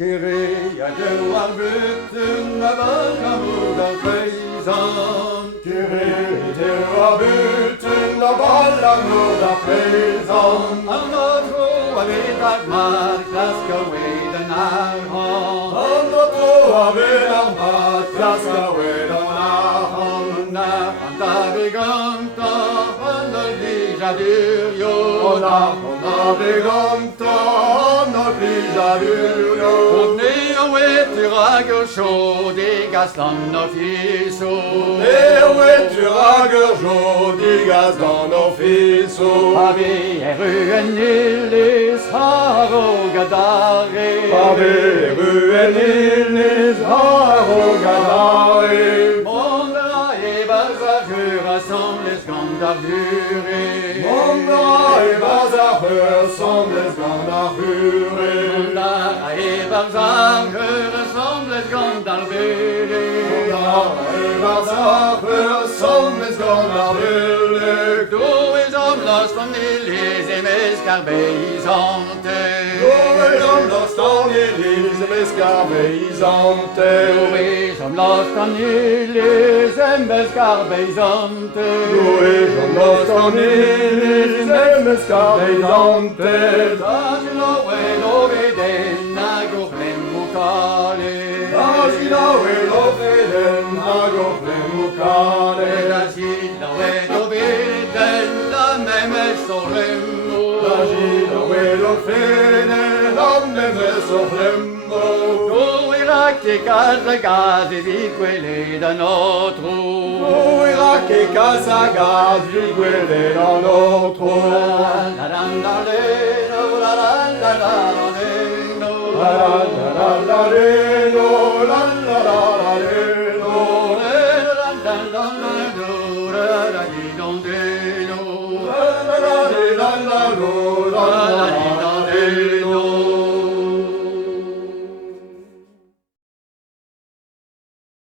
Kiri de warbuten abalgamuda peisan. Kiri de warbuten abalgamuda peisan. Annotro avitat mat klaska weden arhan. Annotro avitat mat klaska weden arhan. Na antaviganta handel dijadurio. Ona beganta handel dijadurio. Rager chaud des gaston officio. Tu rager chaud des gaston officio. Pavé ruenilis harogadare. Pavé ruenilis harogadare. Mondra e bazahur assembles gandavure. Mondra e bazahur assembles gandavure. Mondra e bazahur assembles gandavure. Sommes gandavure. Do is om last van Elis en escarbeizante. Do is om last van Elis en escarbeizante. Do is om last van Elis en escarbeizante. Do is om last van Elis en escarbeizante. Dagilo e loveden agoflem mukale. Dagilo e loveden agoflem mukale. Dagilo e loveden la memes sorlemmo. Dagilo e loveden la memes sorlemmo. Do Irak e casa gazi di quelle da nostro. Do Irak e casa gazi di quelle da nostro. La la la la la la la La la la la reno, la la la la reno. La la la la la